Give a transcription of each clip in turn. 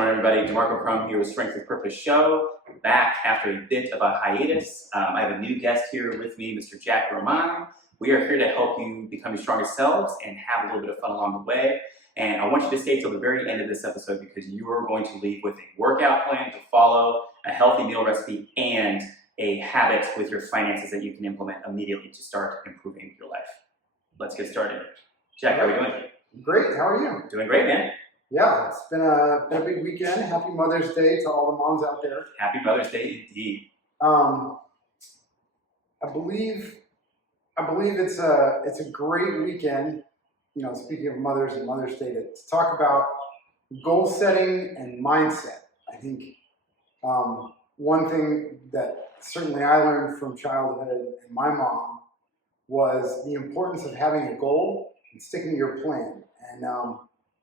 morning, everybody. Demarco from here with Strength with Purpose Show. Back after a bit of a hiatus. I have a new guest here with me, Mr. Jack Romine. We are here to help you become your strongest selves and have a little bit of fun along the way. And I want you to stay till the very end of this episode because you are going to leave with a workout plan to follow, a healthy meal recipe, and a habit with your finances that you can implement immediately to start improving your life. Let's get started. Jack, how are we doing? Great. How are you? Doing great, man. Yeah, it's been a big weekend. Happy Mother's Day to all the moms out there. Happy Mother's Day indeed. I believe it's a great weekend. You know, speaking of mothers and Mother's Day, to talk about goal setting and mindset. I think one thing that certainly I learned from childhood and my mom was the importance of having a goal and sticking to your plan. And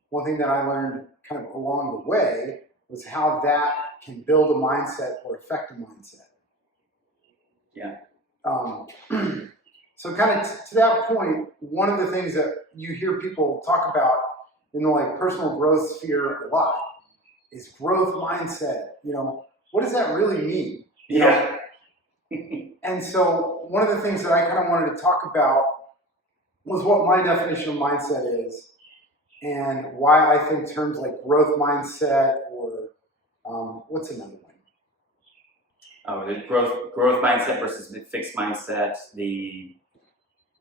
one thing that I learned kind of along the way was how that can build a mindset or affect a mindset. Yeah. So kind of to that point, one of the things that you hear people talk about in the personal growth sphere a lot is growth mindset. You know, what does that really mean? Yeah. And so one of the things that I kind of wanted to talk about was what my definition of mindset is and why I think terms like growth mindset or what's another one? Oh, the growth mindset versus the fixed mindset, the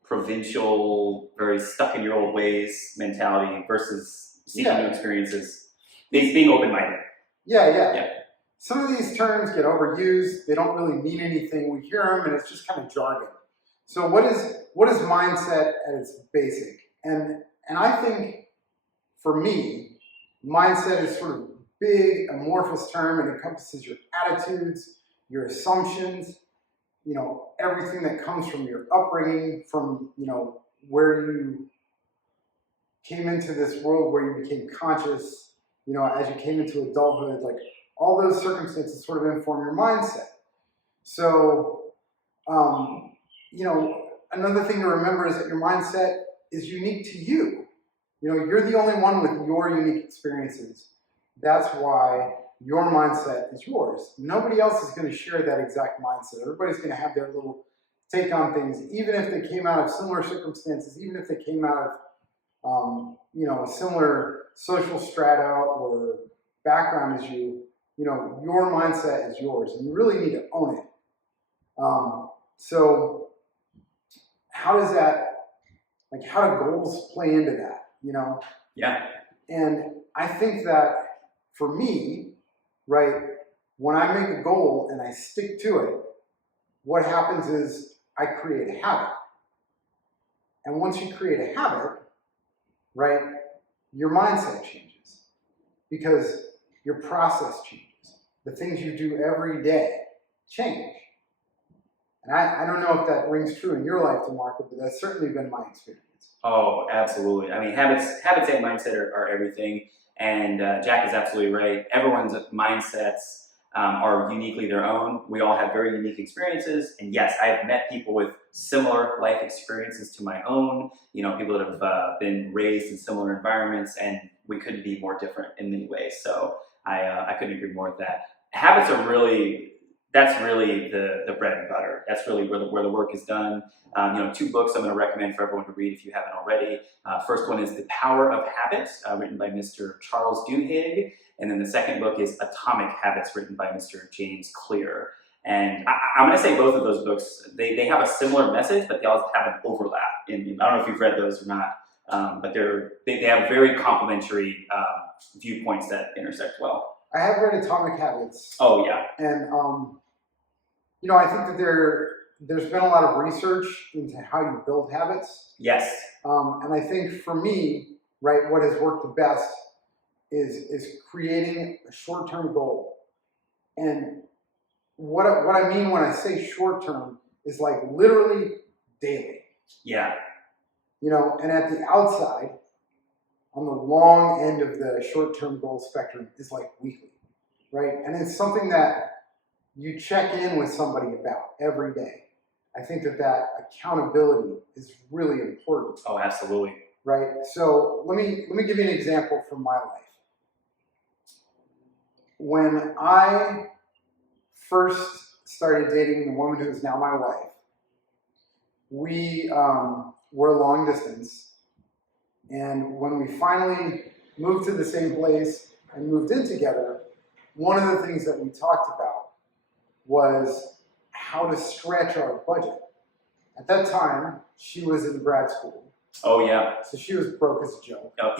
provincial, very stuck in your old ways mentality versus seeking new experiences. Being open-minded. Yeah. Some of these terms get overused. They don't really mean anything. We hear them and it's just kind of jargon. So what is mindset at its basic? And I think for me, mindset is sort of a big amorphous term and encompasses your attitudes, your assumptions, you know, everything that comes from your upbringing, from, you know, where you came into this world, where you became conscious, you know, as you came into adulthood, like all those circumstances sort of inform your mindset. So, you know, another thing to remember is that your mindset is unique to you. You know, you're the only one with your unique experiences. That's why your mindset is yours. Nobody else is going to share that exact mindset. Everybody's going to have their little take on things, even if they came out of similar circumstances, even if they came out of, you know, a similar social strata or background as you. You know, your mindset is yours, and you really need to own it. So how does that, how do goals play into that, you know? Yeah. And I think that for me, right, when I make a goal and I stick to it, what happens is I create a habit. And once you create a habit, right, your mindset changes because your process changes. The things you do every day change. And I don't know if that rings true in your life, Demarco, but that's certainly been my experience. Oh, absolutely. I mean, habits and mindset are everything. And Jack is absolutely right. Everyone's mindsets are uniquely their own. We all have very unique experiences. And yes, I've met people with similar life experiences to my own. You know, people that have been raised in similar environments, and we couldn't be more different in many ways. So I couldn't agree more with that. Habits are that's really the bread and butter. That's really where the work is done. You know, 2 books I'm going to recommend for everyone to read if you haven't already. First one is The Power of Habit, written by Mr. Charles Duhigg. And then the second book is Atomic Habits, written by Mr. James Clear. And I'm going to say both of those books, they have a similar message, but they also have an overlap. I don't know if you've read those or not, but they have very complementary viewpoints that intersect well. I have read Atomic Habits. Oh, yeah. And, you know, I think that there's been a lot of research into how you build habits. Yes. And I think for me, right, what has worked the best is creating a short-term goal. And what I mean when I say short-term is like literally daily. Yeah. You know, and at the outside, on the long end of the short-term goal spectrum is like weekly, right? And it's something that you check in with somebody about every day. I think that accountability is really important. Oh, absolutely. Right? So let me give you an example from my life. when I first started dating the woman who is now my wife, we were long distance. And when we finally moved to the same place and moved in together, one of the things that we talked about was how to stretch our budget. At that time, she was in grad school. Oh, yeah. So she was broke as a joke. Oh.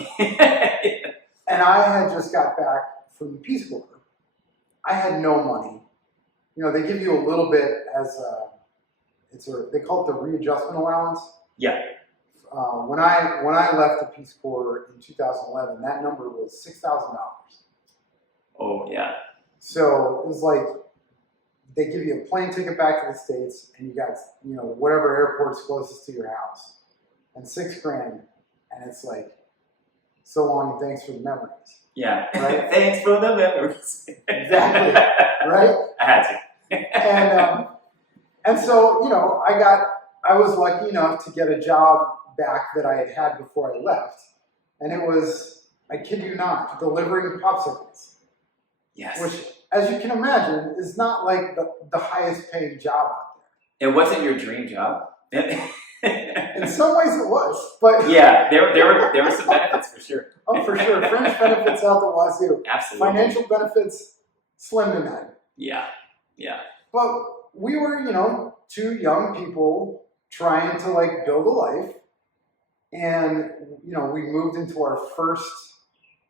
And I had just got back from the Peace Corps. I had no money. You know, they give you a little bit as they call it the readjustment allowance. Yeah. When I left the Peace Corps in 2011, that number was $6,000. Oh, yeah. So it was like they give you a plane ticket back to the States, and you got, you know, whatever airport's closest to your house, and $6,000, and it's like, so long and thanks for the memories. Yeah. Right? Thanks for the memories. Exactly. Right? I had to. And so, you know, I was lucky enough to get a job back that I had had before I left, and it was, I kid you not, delivering popsicles. Yes. Which, as you can imagine, is not like the highest paying job out It wasn't your dream job. there. In some ways it was, but Yeah, there were some benefits for sure. oh, for sure, fringe benefits out the wazoo. Absolutely. Financial benefits, slim to none. Yeah, yeah. But we were, you know, two young people trying to like build a life, and you know, we moved into our first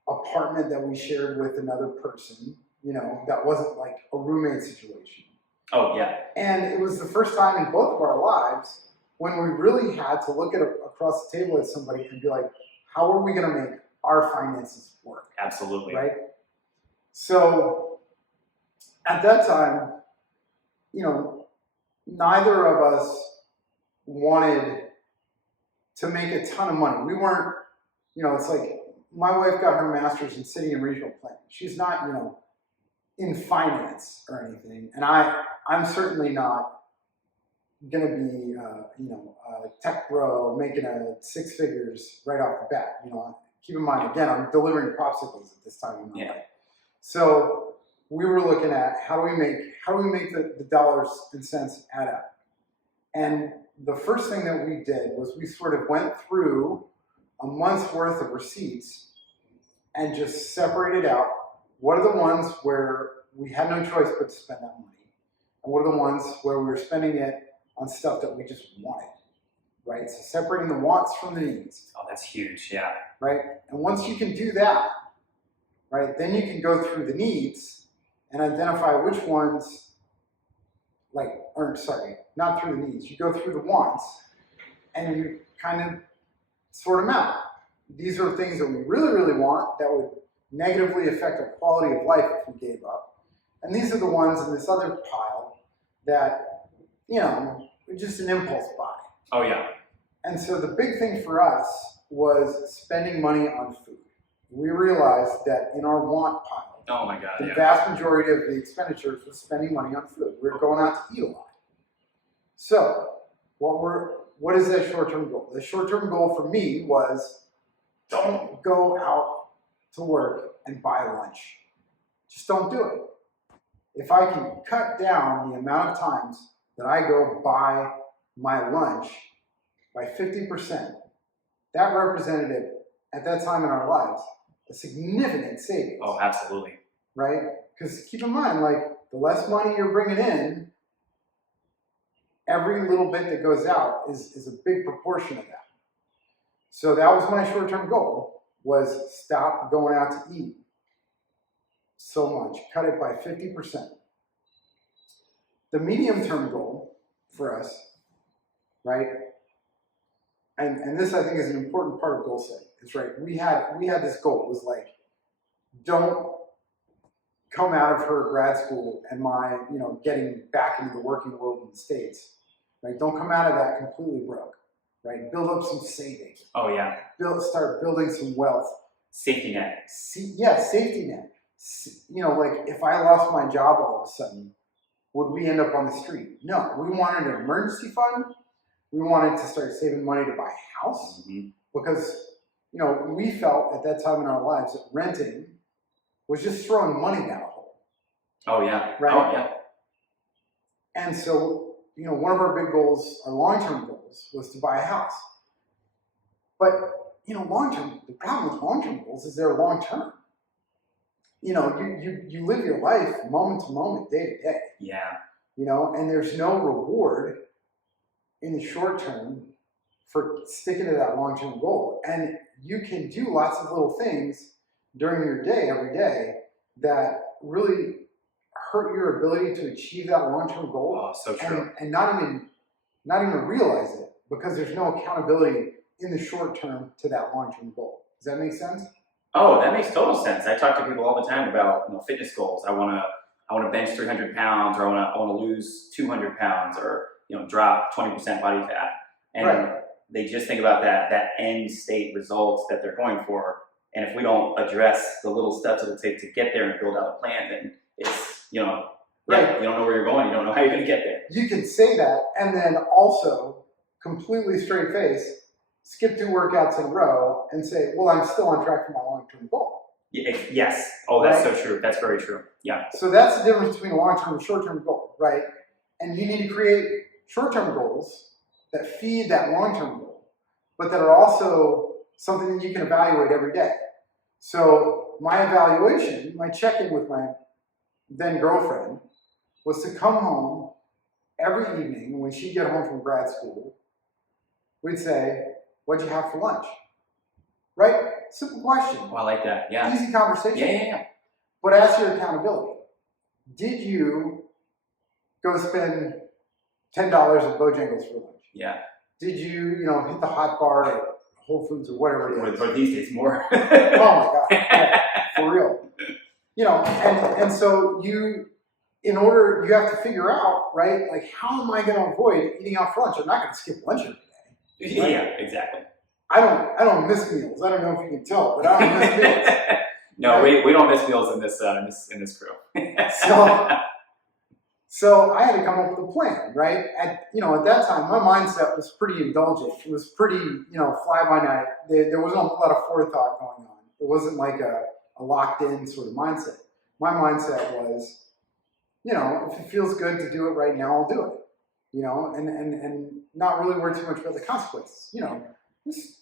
apartment that we shared with another person. You know, that wasn't like a roommate situation. Oh, yeah. And it was the first time in both of our lives when we really had to look at across the table at somebody and be like, how are we going to make our finances work? Absolutely. Right? So at that time, you know, neither of us wanted to make a ton of money. We weren't, you know, it's like my wife got her master's in city and regional planning. She's not, you know, in finance or anything. And I'm certainly not going to be, you know, a tech bro making six figures right off the bat. You know, keep in mind, again, I'm delivering popsicles at this time in my life. So we were looking at how do we make the dollars and cents add up. And the first thing that we did was we sort of went through a month's worth of receipts and just separated out what are the ones where we had no choice but to spend that money, and what are the ones where we were spending it on stuff that we just wanted, right? So separating the wants from the needs. Oh, that's huge, yeah. Right? And once you can do that, right, then you can go through the needs and identify which ones, not through the needs, you go through the wants and you kind of sort them out. These are things that we really, really want that would negatively affect our quality of life if we gave up. And these are the ones in this other pile that, you know, were just an impulse buy. Oh, yeah. And so the big thing for us was spending money on food. We realized that in our want pile, Oh, my God, the yeah. vast majority of the expenditures was spending money on food. We were going out to eat a lot. So what is that short-term goal? The short-term goal for me was don't go out to work and buy lunch. Just don't do it. If I can cut down the amount of times that I go buy my lunch by 50%, that represented, at that time in our lives, a significant savings. Oh, absolutely. Right? Because keep in mind, like, the less money you're bringing in, every little bit that goes out is a big proportion of that. So that was my short-term goal, was stop going out to eat so much, cut it by 50%. The medium-term goal for us, right, and this I think is an important part of goal setting, is right, we had this goal, it was like, don't come out of her grad school and my, you know, getting back into the working world in the States, right, don't come out of that completely broke, right, build up some savings. Oh, yeah. Start building some wealth. Safety net. Safety net. You know, like if I lost my job all of a sudden, would we end up on the street? No, we wanted an emergency fund. We wanted to start saving money to buy a house because, you know, we felt at that time in our lives that renting was just throwing money down a hole. Oh yeah. Right. Oh yeah. And so, one of our big goals, our long-term goals, was to buy a house. But, long-term, the problem with long-term goals is they're long-term. You live your life moment to moment, day to day. Yeah. And there's no reward in the short term for sticking to that long-term goal. And you can do lots of little things during your day, every day, that really hurt your ability to achieve that long-term goal. Oh, so true. And not even realize it, because there's no accountability in the short term to that long-term goal. Does that make sense? Oh, that makes total sense. I talk to people all the time about fitness goals. I want to bench 300 pounds, or I want to lose 200 pounds, or drop 20% body fat. And right. They just think about that end state results that they're going for. And if we don't address the little steps it'll take to get there and build out a plan, then it's right. You don't know where you're going. You don't know how you're going to get there. You can say that, and then also completely straight face, skip 2 workouts in a row and say, well, I'm still on track for my long-term goal. Yes. Oh, that's so true. That's very true. Yeah. So that's the difference between a long-term and short-term goal, right? And you need to create short-term goals that feed that long-term goal, but that are also something that you can evaluate every day. So my evaluation, my check-in with my then girlfriend, was to come home every evening when she'd get home from grad school. We'd say, what'd you have for lunch? Right? Simple question. Oh, I like that. Yeah. Easy conversation. Yeah. But ask your accountability. Did you go spend $10 at Bojangles for lunch? Yeah. Did you, hit the hot bar at Whole Foods or whatever it is? Or these days more. Oh my God. Yeah, for real. And so you have to figure out, right? Like, how am I going to avoid eating out for lunch? I'm not going to skip lunch every day. Right? Yeah, exactly. I don't miss meals. I don't know if you can tell, but I don't miss meals. No, right? we don't miss meals in this crew. So I had to come up with a plan, right? At that time, my mindset was pretty indulgent. It was pretty, fly by night. There wasn't a lot of forethought going on. It wasn't like a locked in sort of mindset. My mindset was, if it feels good to do it right now, I'll do it. And not really worry too much about the consequences. Just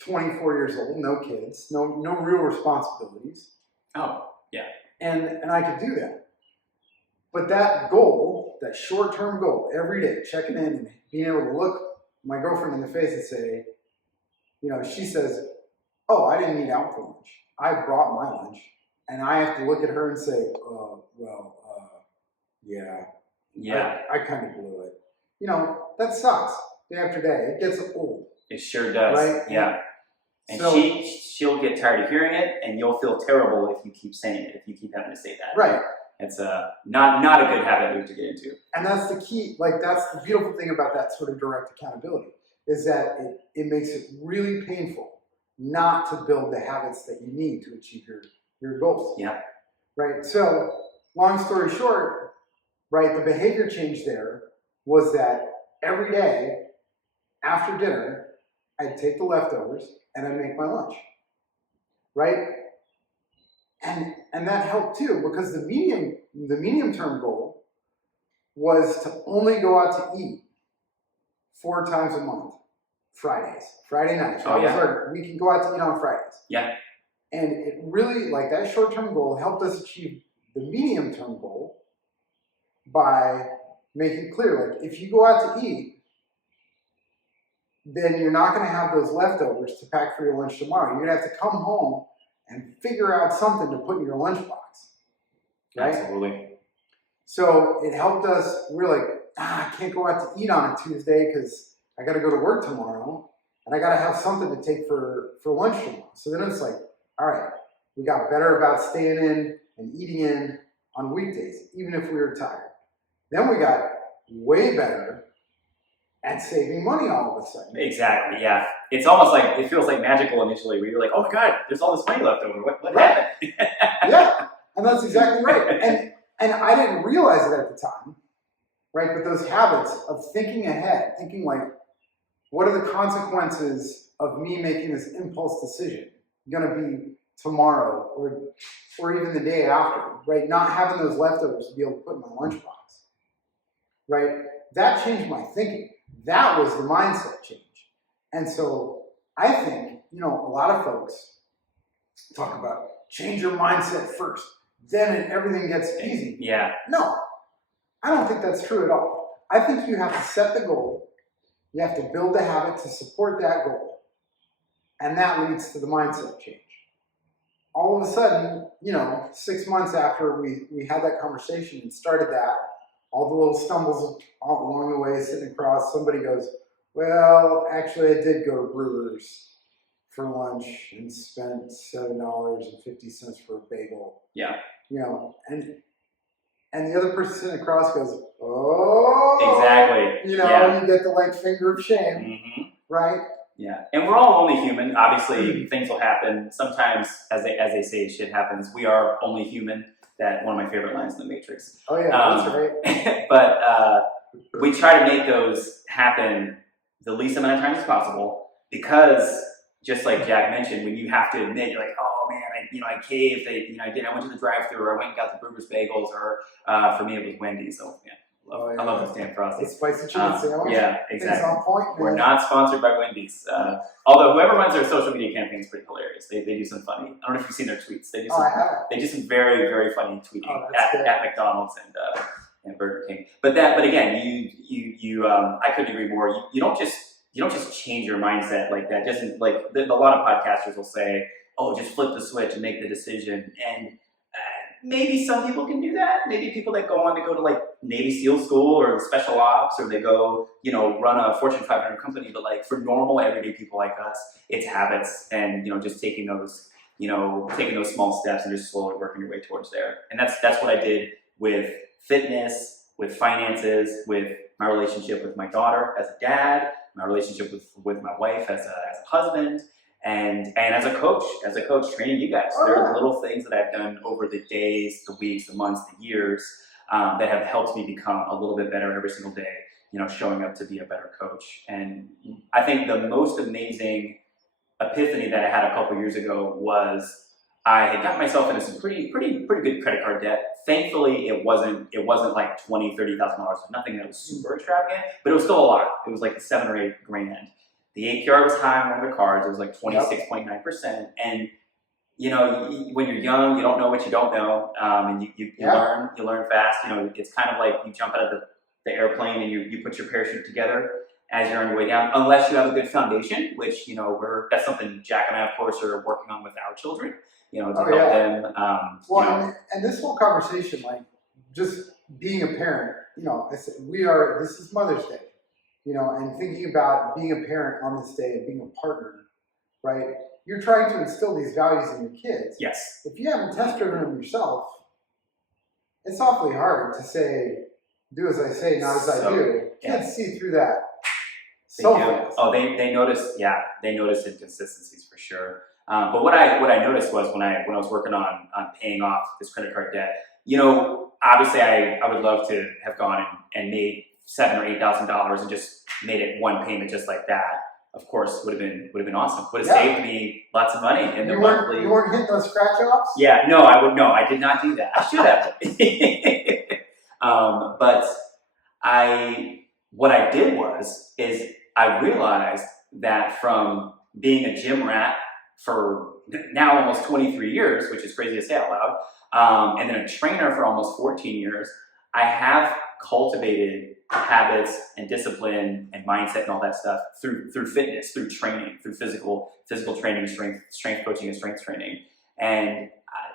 24 years old, no kids, no real responsibilities. Oh, yeah. And I could do that. But that goal, that short-term goal, every day, checking in and being able to look my girlfriend in the face and say, she says, oh, I didn't eat out for lunch. I brought my lunch. And I have to look at her and say, yeah, I kind of blew it. That sucks day after day. It gets old. It sure does. Right? Yeah. And so, she'll get tired of hearing it, and you'll feel terrible if you keep saying it, if you keep having to say that. Right. It's not a good habit loop to get into. And that's the key. Like, that's the beautiful thing about that sort of direct accountability, is that it makes it really painful not to build the habits that you need to achieve your goals. Yeah. Right. So, long story short, right, the behavior change there was that every day after dinner, I'd take the leftovers and I'd make my lunch. Right? And that helped too, because the medium term goal was to only go out to eat 4 times a month. Friday nights. Oh, yeah. We can go out to eat on Fridays. Yeah. And it really, like, that short-term goal helped us achieve the medium-term goal by making clear, like, if you go out to eat, then you're not going to have those leftovers to pack for your lunch tomorrow. You're going to have to come home and figure out something to put in your lunchbox. Right? Absolutely. So it helped us. We were like, I can't go out to eat on a Tuesday because I got to go to work tomorrow, and I got to have something to take for lunch tomorrow. So then it's like, all right, we got better about staying in and eating in on weekdays, even if we were tired. Then we got way better at saving money all of a sudden. Exactly, yeah. It's almost like, it feels like magical initially, where you're like, oh my God, there's all this money left over. What happened? Yeah, and that's exactly right. And I didn't realize it at the time, right? But those habits of thinking ahead, thinking like, what are the consequences of me making this impulse decision going to be tomorrow or even the day after, right? Not having those leftovers to be able to put in my lunchbox, right? That changed my thinking. That was the mindset change. And so I think, a lot of folks talk about change your mindset first, then everything gets easy. Yeah. No, I don't think that's true at all. I think you have to set the goal. You have to build the habit to support that goal. And that leads to the mindset change. All of a sudden, 6 months after we had that conversation and started that, all the little stumbles along the way, sitting across, somebody goes, well, actually, I did go to Brewers for lunch and spent $7.50 for a bagel. Yeah. And the other person sitting across goes, oh. Exactly. You get the finger of shame, mm-hmm. right? Yeah, and we're all only human. Obviously, things will happen. Sometimes, as they say, shit happens. We are only human. That one of my favorite lines in The Matrix. Oh yeah, that's right. But we try to make those happen the least amount of time as possible, because just like Jack mentioned, when you have to admit, you're like, oh man, I caved. I went to the drive-thru, or I went and got the Brewers bagels, or for me it was Wendy's. So yeah. I love those damn Frosties. The spicy chicken sandwich. Yeah, exactly. It's on point, man. We're not sponsored by Wendy's. Although whoever runs their social media campaign is pretty hilarious. They do some funny. I don't know if you've seen their tweets. They do some very, very funny tweeting at McDonald's and Burger King. But again, you I couldn't agree more. You don't just change your mindset like that. Just like a lot of podcasters will say, oh, just flip the switch and make the decision. And maybe some people can do that. Maybe people that go on to go to Navy SEAL school or special ops, or they go, run a Fortune 500 company. But for normal, everyday people like us, it's habits and, just taking those small steps and just slowly working your way towards there. And that's what I did with fitness, with finances, with my relationship with my daughter as a dad, my relationship with my wife as a husband. And as a coach training you guys. There are little things that I've done over the days, the weeks, the months, the years that have helped me become a little bit better every single day, showing up to be a better coach. And I think the most amazing epiphany that I had a couple years ago was I had gotten myself into some pretty good credit card debt. Thankfully, it wasn't like $20,000, $30,000, nothing that was super extravagant, but it was still a lot. It was like 7 or 8 grand. The APR was high on one of the cards. It was like 26.9%. And when you're young, you don't know what you don't know, and you learn fast. It's kind of like you jump out of the airplane and you put your parachute together as you're on your way down, unless you have a good foundation, which that's something Jack and I, of course, are working on with our children. To help them. And this whole conversation, just being a parent, I said this is Mother's Day. And thinking about being a parent on this day and being a partner, right? You're trying to instill these values in your kids. Yes. If you haven't tested them yourself, it's awfully hard to say, do as I say, not as I do. Kids see through that. They notice. Yeah, they notice inconsistencies for sure. But what I noticed was when I was working on paying off this credit card debt, obviously I would love to have gone and made $7,000 or $8,000 and just made it one payment just like that. Of course, would have been awesome. Would have saved me lots of money in the monthly. You weren't hitting those scratch offs? Yeah, no, I did not do that. I should have. But what I did is I realized that from being a gym rat for now almost 23 years, which is crazy to say out loud, and then a trainer for almost 14 years, I have cultivated habits and discipline and mindset and all that stuff through fitness, through training, through physical training, strength coaching and strength training. And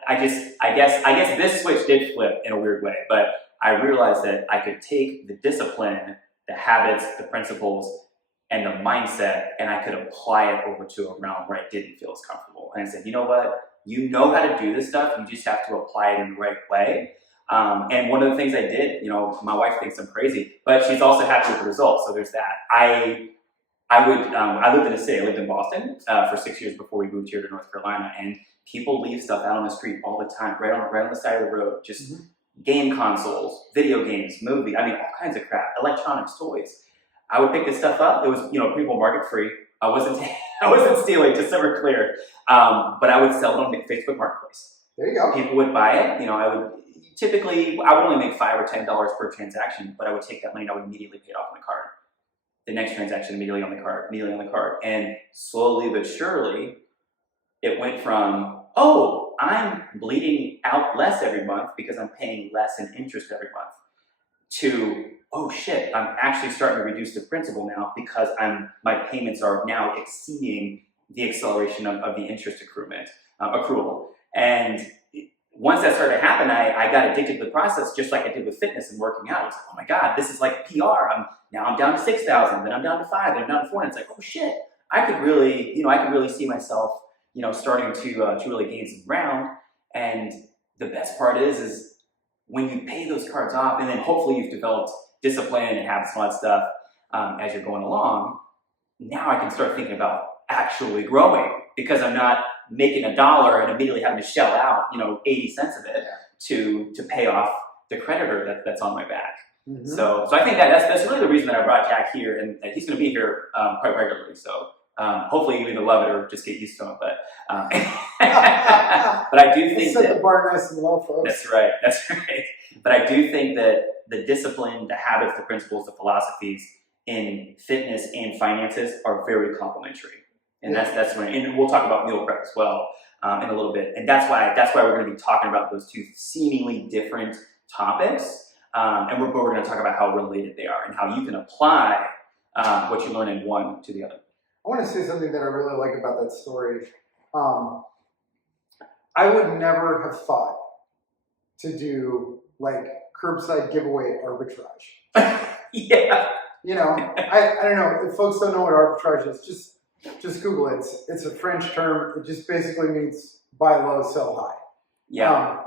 I guess this switch did flip in a weird way, but I realized that I could take the discipline, the habits, the principles, and the mindset, and I could apply it over to a realm where I didn't feel as comfortable. And I said, you know what? You know how to do this stuff. You just have to apply it in the right way. And one of the things I did, my wife thinks I'm crazy, but she's also happy with the results. So there's that. I lived in a city. I lived in Boston for 6 years before we moved here to North Carolina, and people leave stuff out on the street all the time, right on the side of the road. Just game consoles, video games, all kinds of crap, electronics, toys. I would pick this stuff up. It was, people market free. I wasn't I wasn't stealing, just so we're clear. But I would sell it on Facebook Marketplace. There you go. People would buy it. I would only make $5 or $10 per transaction, but I would take that money and I would immediately pay it off on the card. The next transaction immediately on the card, and slowly but surely, it went from, oh, I'm bleeding out less every month because I'm paying less in interest every month, to, oh shit, I'm actually starting to reduce the principal now because my payments are now exceeding the acceleration of the interest accrual. And once that started to happen, I got addicted to the process, just like I did with fitness and working out. I was like, oh my God, this is like PR. Now I'm down to 6,000, then I'm down to 5, then I'm down to 4, and it's like, oh shit, I could really see myself, starting to really gain some ground. And the best part is when you pay those cards off, and then hopefully you've developed discipline and habits and all that stuff as you're going along. Now I can start thinking about actually growing, because I'm not making $1 and immediately having to shell out 80 cents of it to pay off the creditor that's on my back. Mm-hmm. So I think that's really the reason that I brought Jack here, and that he's going to be here quite regularly. So hopefully you either love it or just get used to it. But but I do think set the bar nice and low, folks. That's right. But I do think that the discipline, the habits, the principles, the philosophies in fitness and finances are very complementary. And that's when, and we'll talk about meal prep as well in a little bit. And that's why we're going to be talking about those two seemingly different topics. And we're going to talk about how related they are and how you can apply what you learn in one to the other. I want to say something that I really like about that story. I would never have thought to do like curbside giveaway arbitrage. Yeah. I don't know if folks don't know what arbitrage is. Just Google it. It's a French term. It just basically means buy low, sell high. Yeah.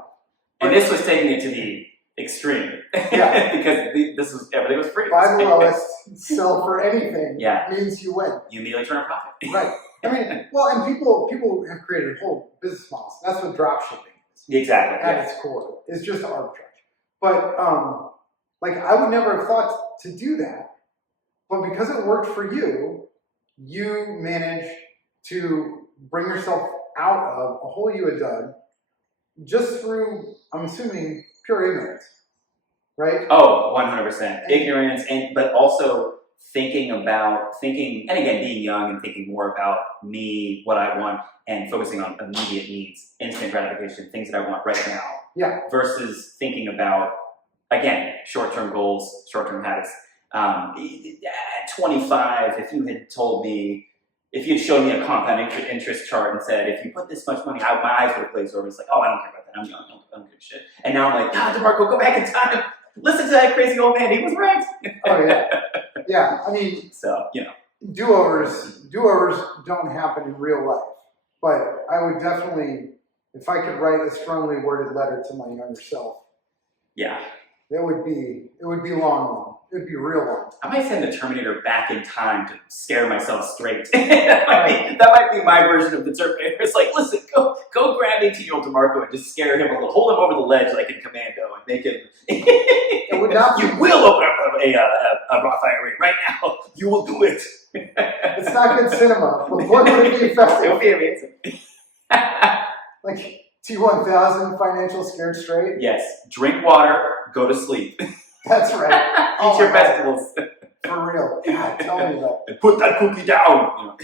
And this was taking it to the extreme. Yeah. Because everything was free. Buy the lowest, sell for anything. Yeah. Means you win. You immediately turn a profit. Right. I mean, well, and people have created whole business models. That's what drop shipping is. Exactly. At its core, it's just arbitrage. But I would never have thought to do that. But because it worked for you, you managed to bring yourself out of a hole you had dug just through, I'm assuming, pure ignorance, right? Oh, 100%. Ignorance, but also thinking, and again, being young and thinking more about me, what I want, and focusing on immediate needs, instant gratification, things that I want right now. Yeah. Versus thinking about, again, short-term goals, short-term habits. At 25, if you had told me, if you'd shown me a compound interest chart and said, if you put this much money, my eyes would have glazed over. It's like, oh, I don't care about that. I'm young. I don't give a shit. And now I'm like, Demarco, go back in time. Listen to that crazy old man. He was right. Oh, yeah. Yeah. I mean, so, do-overs don't happen in real life. But I would definitely, if I could write a strongly worded letter to my younger self, yeah, it would be long. It would be real long. I might send the Terminator back in time to scare myself straight. that might be my version of the Terminator. It's like, listen, go grab 18-year-old Demarco and just scare him a little, hold him over the ledge like in Commando, and make him. It would not. You will open up a Roth IRA right now. You will do it. It's not good cinema, but what would it be effective? It would be amazing. Like T1000 financial scared straight. Yes. Drink water. Go to sleep. That's right. Eat your vegetables. For real. God, tell me that. And put that cookie down.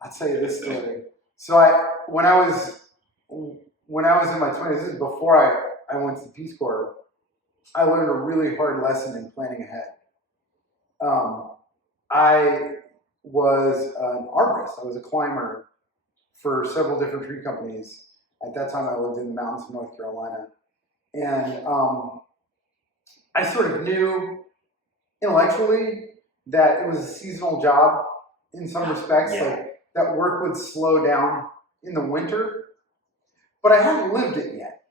I'll tell you this story. So when I was in my 20s, this is before I went to the Peace Corps, I learned a really hard lesson in planning ahead. I was an arborist. I was a climber for several different tree companies. At that time, I lived in the mountains of North Carolina. And I sort of knew intellectually that it was a seasonal job in some respects, like that work would slow down in the winter, but I hadn't lived it yet.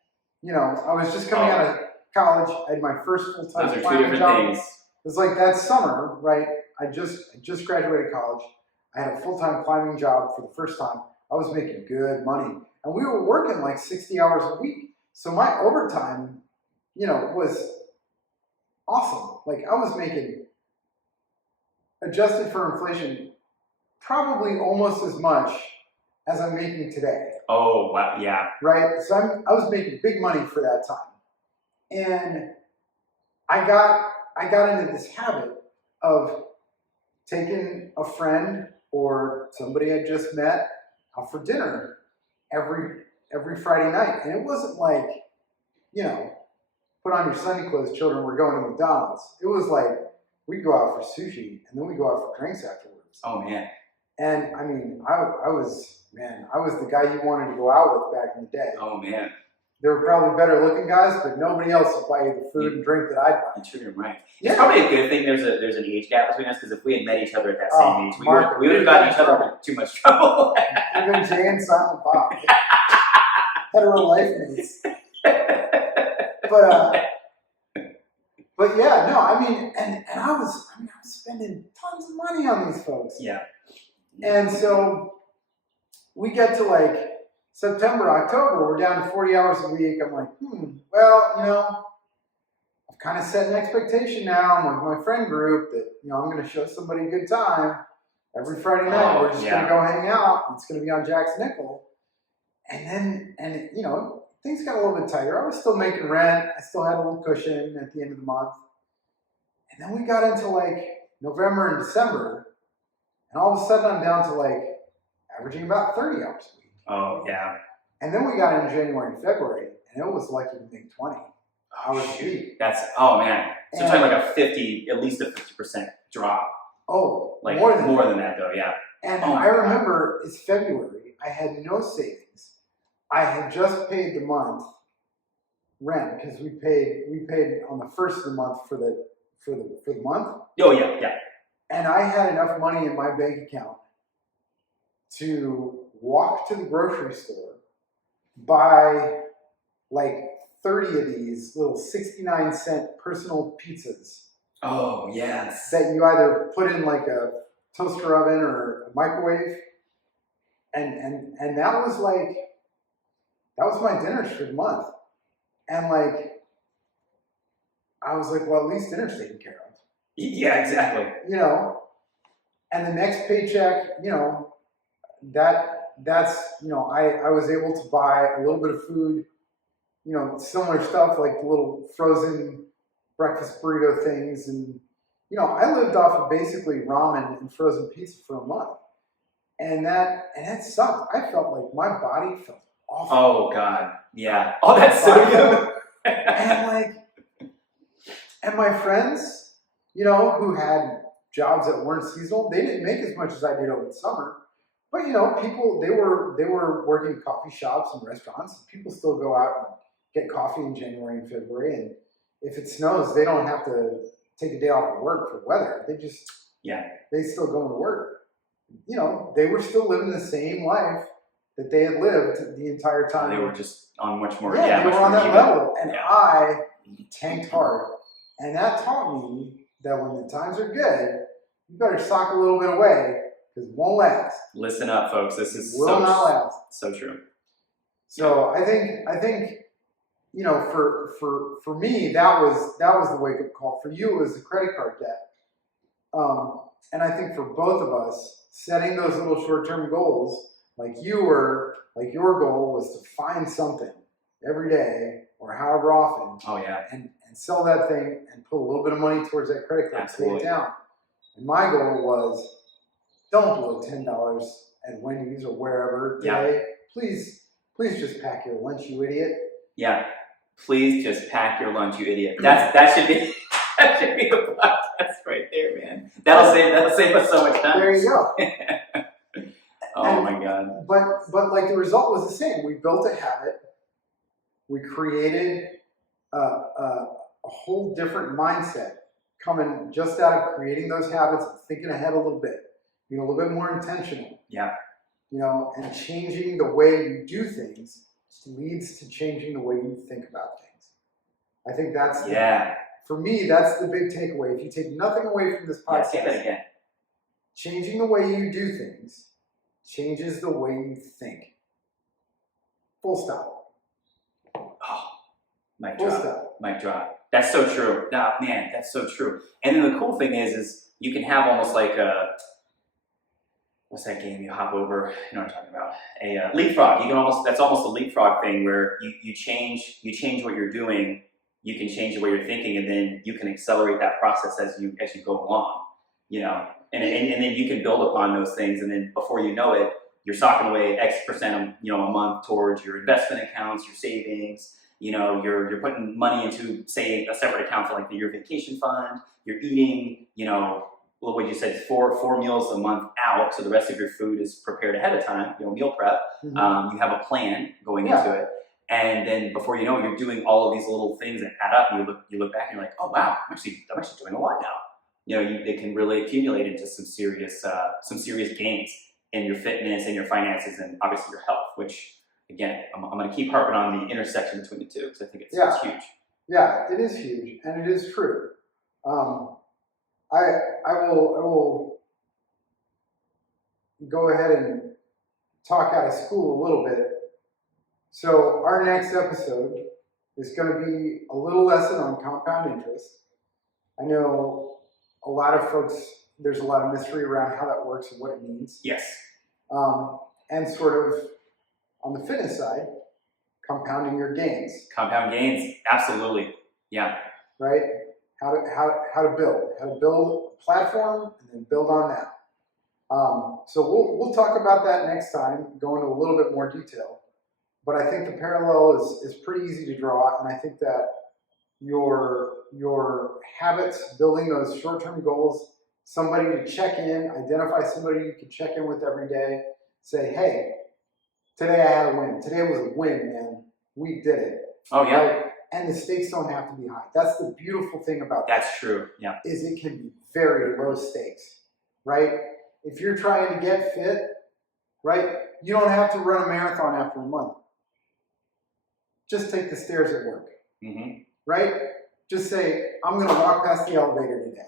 I was just coming out of college. I had my first full-time Those are two climbing different job. things. It was like that summer, right? I just graduated college. I had a full-time climbing job for the first time. I was making good money, and we were working like 60 hours a week. So my overtime, was awesome. Like I was making, adjusted for inflation, probably almost as much as I'm making today. Oh, wow, yeah. Right? So I was making big money for that time. And I got into this habit of taking a friend or somebody I just met out for dinner every Friday night. And it wasn't like, you know, put on your Sunday clothes, children, we're going to McDonald's. It was like we'd go out for sushi and then we'd go out for drinks afterwards. Oh, man. And I mean, I was the guy you wanted to go out with back in the day. Oh, man. There were probably better looking guys, but nobody else would buy you the food and drink that I'd buy. I'm sure you're right. Yeah. It's probably a good thing there's an age gap between us, because if we had met each other at that same age, Mark, we would have gotten each other in too much trouble. Even Jay and Silent Bob. Hetero life mates. But yeah, no, I mean, and I was spending tons of money on these folks. Yeah. And so we get to like September, October, we're down to 40 hours a week. I'm like, well, you know, I've kind of set an expectation now. I'm with my friend group that, you know, I'm going to show somebody a good time every Friday night. We're just going to go hang out. It's going to be on Jack's nickel. And you know, things got a little bit tighter. I was still making rent. I still had a little cushion at the end of the month. And then we got into like November and December. And all of a sudden I'm down to like averaging about 30 hours a week. Oh, yeah. And then we got into January and February, and it was like you make 20 hours a week. That's, oh, man. So it's like at least a 50% drop. Oh, like more than that though, yeah. And I remember it's February. I had no savings. I had just paid the month rent because we paid on the first of the month for the month. Oh, yeah, yeah. And I had enough money in my bank account to walk to the grocery store, buy like 30 of these little 69-cent personal pizzas. Oh, yes. That you either put in like a toaster oven or a microwave. And that was my dinners for the month. And like, I was like, well, at least dinner's taken care of. Yeah, exactly. You know, and the next paycheck, you know, that's, you know, I was able to buy a little bit of food, you know, similar stuff like the little frozen breakfast burrito things. And, you know, I lived off of basically ramen and frozen pizza for a month. And that sucked. I felt like my body felt awful. Oh, God. Yeah. Oh, that's so good. And my friends, you know, who had jobs that weren't seasonal, they didn't make as much as I did over the summer. But, you know, people, they were working in coffee shops and restaurants. People still go out and get coffee in January and February. And if it snows, they don't have to take a day off of work for weather. They still go to work. You know, they were still living the same life that they had lived the entire time. They were just on much more. Yeah, they were on that level. And I tanked hard. And that taught me that when the times are good, you better sock a little bit away because it won't last. Listen up, folks. This is will not last. So true. So I think, you know, for me, that was the wake up call. For you, it was the credit card debt. And I think for both of us, setting those little short-term goals, like your goal was to find something every day or however often. Oh, yeah. And sell that thing and put a little bit of money towards that credit card, pay it down. And my goal was, don't blow $10 at Wendy's or wherever today. Please just pack your lunch, you idiot. Yeah. Please just pack your lunch, you idiot. That should be the podcast right there, man. That'll save us so much time. There you go. Oh my God. But like the result was the same. We built a habit. We created a whole different mindset coming just out of creating those habits and thinking ahead a little bit, being a little bit more intentional. Yeah. You know, and changing the way you do things leads to changing the way you think about things. I think that's for me, that's the big takeaway. If you take nothing away from this podcast, say that again. Changing the way you do things changes the way you think. Full stop. Oh, mic Full drop. stop. Mic drop. That's so true. Oh, man, that's so true. And then the cool thing is you can have almost like what's that game you hop over? You know what I'm talking about? A leapfrog. You can that's almost a leapfrog thing where you change what you're doing. You can change the way you're thinking, and then you can accelerate that process as you go along. You know, and then you can build upon those things, and then before you know it, you're socking away X percent, a month towards your investment accounts, your savings. You know, you're putting money into, say, a separate account for like your vacation fund. You're eating, what you said, four meals a month out, so the rest of your food is prepared ahead of time. Meal prep. You have a plan going into it, and then before you know it, you're doing all of these little things that add up. And you look back and you're like, oh wow, I'm actually doing a lot now. They can really accumulate into some serious gains in your fitness and your finances and obviously your health, which, again, I'm going to keep harping on the intersection between the two because I think it's huge. Yeah, it is huge, and it is true. I will go ahead and talk out of school a little bit. So our next episode is going to be a little lesson on compound interest. I know a lot of folks, there's a lot of mystery around how that works and what it means. Yes. And sort of on the fitness side, compounding your gains. Compound gains, absolutely. Yeah. Right? How to build a platform and then build on that. So we'll talk about that next time, go into a little bit more detail. But I think the parallel is pretty easy to draw, and I think that your habits, building those short-term goals, somebody to check in, identify somebody you can check in with every day, say, hey, today I had a win. Today was a win, man. We did it. Oh, yeah. Right? And the stakes don't have to be high. That's the beautiful thing about that. That's true, yeah. Is it can be very low stakes, right? If you're trying to get fit, right, you don't have to run a marathon after a month. Just take the stairs at work, right? Just say, I'm going to walk past the elevator today.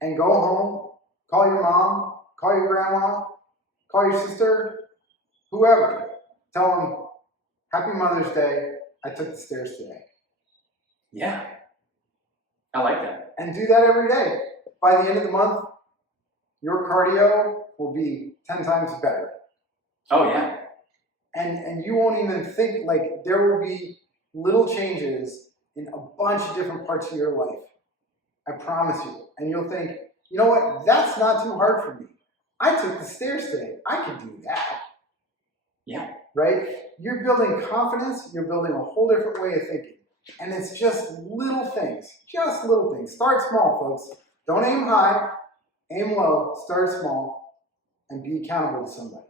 And go home, call your mom, call your grandma, call your sister, whoever. Tell them, Happy Mother's Day, I took the stairs today. Yeah, I like that. And do that every day. By the end of the month, your cardio will be 10 times better. Oh, yeah. And you won't even think, like, there will be little changes in a bunch of different parts of your life. I promise you. And you'll think, you know what? That's not too hard for me. I took the stairs today. I can do that. Yeah. Right? You're building confidence. You're building a whole different way of thinking. And it's just little things. Just little things. Start small, folks. Don't aim high. Aim low. Start small. And be accountable to somebody.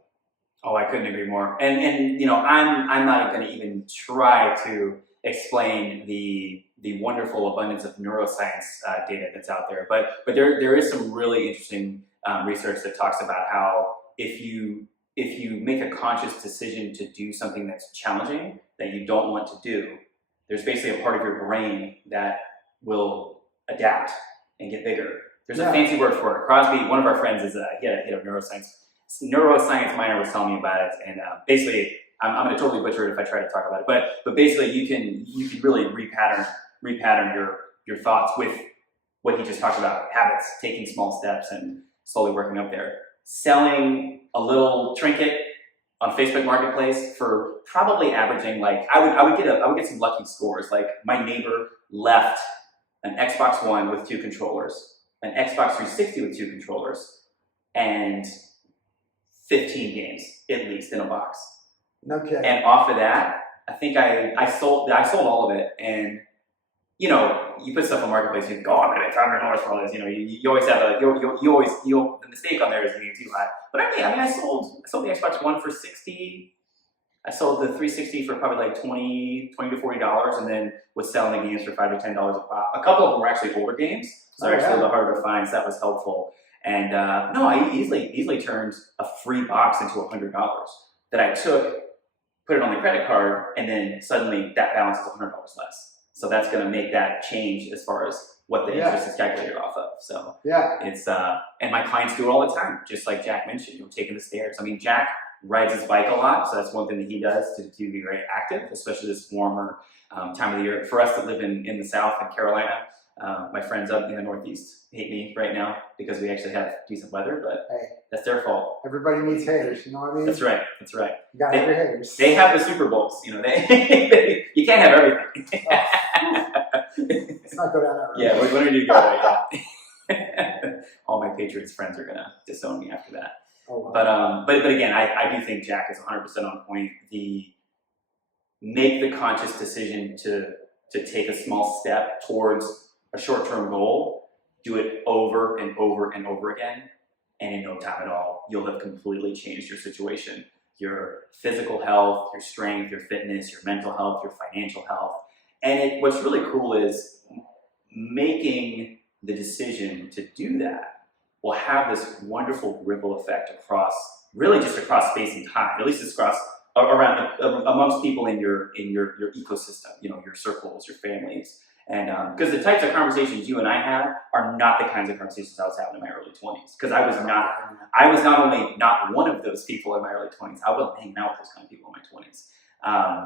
Oh, I couldn't agree more. And I'm not going to even try to explain the wonderful abundance of neuroscience data that's out there. But there is some really interesting research that talks about how if you make a conscious decision to do something that's challenging, that you don't want to do, there's basically a part of your brain that will adapt and get bigger. There's a fancy word for it. Crosby, one of our friends, he had a neuroscience minor, was telling me about it, and basically, I'm going to totally butcher it if I try to talk about it, but basically you can really repattern your thoughts with what he just talked about: habits, taking small steps, and slowly working up there. Selling a little trinket on Facebook Marketplace for probably averaging, like, I would get some lucky scores. Like, my neighbor left an Xbox One with 2 controllers, an Xbox 360 with 2 controllers, and 15 games at least in a box. Okay. And off of that, I think I sold all of it. And you put stuff on Marketplace, you go, I'm gonna pay $500 for all this. You always have the mistake on there is being too high. But I sold the Xbox One for $60. I sold the 360 for probably like $20 to $40, and then was selling the games for $5 to $10 a pop. A couple of them were actually older games, so they're actually a little harder to find. So that was helpful. And I easily turned a free box into $100 that I took, put it on the credit card, and then suddenly that balance is $100 less. So that's going to make that change as far as what the interest is calculated off of. So it's and my clients do it all the time, just like Jack mentioned, taking the stairs. I mean, Jack rides his bike a lot, so that's one thing that he does to be very active, especially this warmer time of the year. For us that live in the South, in Carolina, My friends up in the Northeast hate me right now because we actually have decent weather, but Hey, that's their fault. everybody needs haters, you know what I mean? That's right. That's right. You got your haters. They have the Super Bowls. You know, you can't have everything. Let's not go down that road. Yeah, we're going to go right now. All my Patriots friends are gonna disown me after that. Oh, wow. But again, I do think Jack is 100% on point. Make the conscious decision to take a small step towards a short-term goal. Do it over and over and over again, and in no time at all, you'll have completely changed your situation. Your physical health, your strength, your fitness, your mental health, your financial health. And what's really cool is making the decision to do that will have this wonderful ripple effect across space and time, at least it's across around amongst people in your ecosystem, you know, your circles, your families. And because the types of conversations you and I have are not the kinds of conversations I was having in my early 20s. Because I was not only not one of those people in my early 20s, I was hanging out with those kind of people in my 20s.